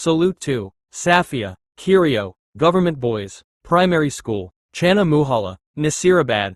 Salute to Safia, Kirio, Government Boys, Primary School, Chana Muhalla, Nasirabad.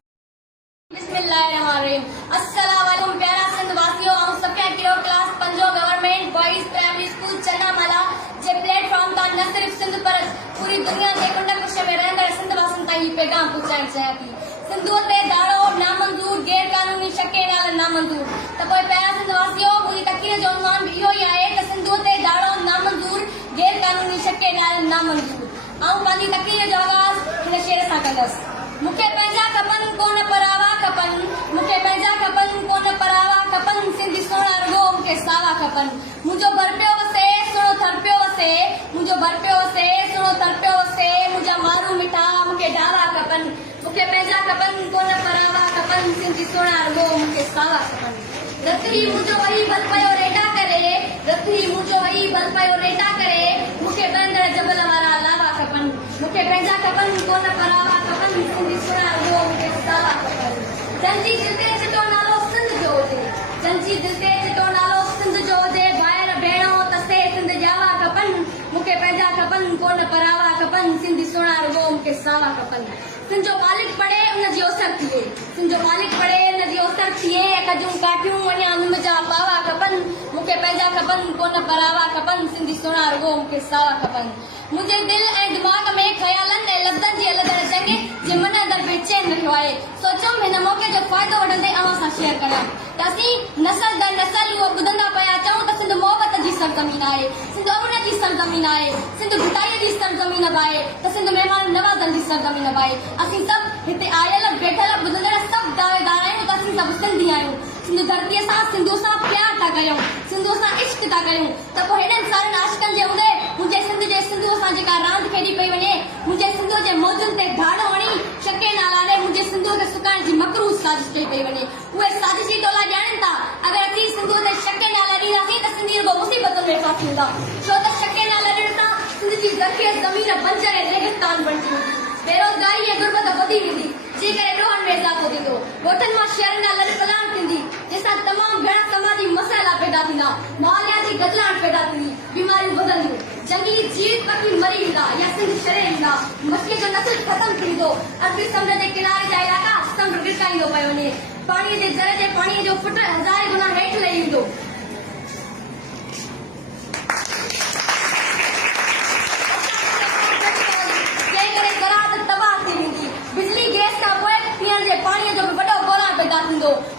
बिस्मिल्लाहिर्रहमानिर्रहीम। अस्सलाम वालेकुम प्यारा सिंध वासियों, हम सबके किरो क्लास पंजो गवर्नमेंट बॉयज प्राइमरी स्कूल चन्नामला जे प्लेटफॉर्म ता न सिर्फ सिंध पर पूरी दुनिया जे कुंड कुश में रहंदड़ सिंध वासन ताईं पैगाम पहुंचाइण चाहियां थी। सिंधुअ ते दाड़ो नामंजूर, गैर कानूनी शके नाल नामंजूर। त पोइ प्यारा सिंध वासियों, मुंहिंजी तक़रीर जो उन्वान बि इहो ई आहे त सिंधुअ ते दाड़ो नामंजूर, गैर कानूनी शके नाल नामंजूर। ऐं पंहिंजी तक़रीर जो आगाज़ हिन शेर सां कंदसि। मूंखे पंहिंजा खपनि कोन परावा खपनि, मूंखे पंहिंजा खपनि कोन परावा खपनि, सिंधी सोना रुगो मूंखे सावा खपनि। मुंहिंजो भर पियो वसे सुहिणो थर पियो वसे, मुंहिंजो भर पियो वसे सुहिणो थर पियो वसे, मुंहिंजा माण्हू मिठा मूंखे डावा खपनि। मूंखे पंहिंजा खपनि कोन परावा खपनि, सिंधी सोना रुगो मूंखे सावा खपनि। रतरी मुंहिंजो वही बल पियो रेडा करे, रतरी मुंहिंजो वही बल पियो रेडा करे, मूंखे बंदर जबल वारा लावा खपनि। मूंखे पंहिंजा खपनि कोन परावा खपनि, सिंधी सोना रुगो मूंखे सावा खपनि। जंहिंजी दिलि ते चिटो नालो सिंध जो हुजे, जंहिंजी दिलि ते चिटो नालो सिंध जो हुजे, ॿाहिर भेणो तसे सिंध ॼावा खपनि। मूंखे पंहिंजा खपनि कोन परावा खपनि, सिंधी सोना रुगो मूंखे सावा खपनि। सिंध जो मालिक पढ़े उनजी ओसर थिए, सिंध जो मालिक पढ़े उनजी ओसर थिए, कजूं काठियूं वञा मुंहिंजा पावा खपनि। मूंखे पंहिंजा खपनि कोन परावा खपनि, सिंधी सोना रुगो मूंखे सावा खपनि। मुंहिंजे दिलि ऐं दिमाग़ में ख़्यालनि ऐं लफ़्ज़नि जी अलॻि जंग जे मन अंदरि बेचैन रहियो आहे। सोचियमि हिन मौक़े जो फ़ाइदो वठंदे अव्हां सां शेयर करियां त असीं नसल दर नसल उहो ॿुधंदा पिया अचूं त सिंध मोहबत जी सरज़मीन आहे, सिंध अमन जी सरज़मीन आहे, सिंध भिटाईअ जी सरज़मीन बि आहे, त सिंध महिमान नवाज़नि जी सरज़मीन बि आहे। असीं सभु हिते आयल वेठल ॿुधंदड़ सभु दावेदार आहियूं त असीं सभु सिंधी आहियूं। सिंध धरतीअ सां सिंधू सां प्यार था कयूं, सिंधू सां इश्क था कयूं। त पोइ हेॾनि सारनि आशिक़नि जे हूंदे मुंहिंजे सिंध जे सिंधूअ सां जेका रांदि खेॾी पई वञे, मुंहिंजे सिंधूअ जे मौजुनि ते धाड़ो हणी शके नाल आड़े मुंहिंजे सिंधूअ खे सुकाइण जी मकरूज़ साज़िश कई पई वञे। उहे साज़िशी टोला ॼाणनि था अगरि असीं सिंधूअ ते शके नाल ॾींदासीं त सिंधी रुगो मुसीबतुनि में फासी वेंदा, छो त शके नाल ॾियण सां सिंध जी ज़रख़ीज़ ज़मीन बंजर ऐं रेगिस्तान बणिजी वेंदी, बेरोज़गारी ऐं गुरबत वधी वेंदी, जंहिं करे ॾोहनि में इज़ाफ़ो थींदो, ॻोठनि मां शहरनि ॾांहुं लॾ पलाण थींदी, जंहिंसां तमामु घणा समाजी मसइला पैदा थींदा, माहौलियाती गदलाहट पैदा थींदी, बीमारियूं वधंदियूं, जंगली जीव पखी मरी वेंदा या सिंध छॾे वेंदा, मछलीअ जो नस्ल ख़तमु थी वेंदो, अरबी समुंड जे किनारे जा इलाइक़ा समुंड गिरकाईंदो पियो वञे, पाणीअ जे ज़र जे पाणीअ जो फुट हज़ारे गुना हेठि लही वेंदो।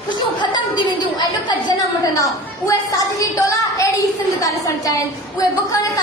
खुशियूं ख़तम थी वेंदियूं ऐं ॾुख जनम वठंदा। उहे सादगी टोला अहिड़ी सिंध था ॾिसण चाहिनि, उहे बुख में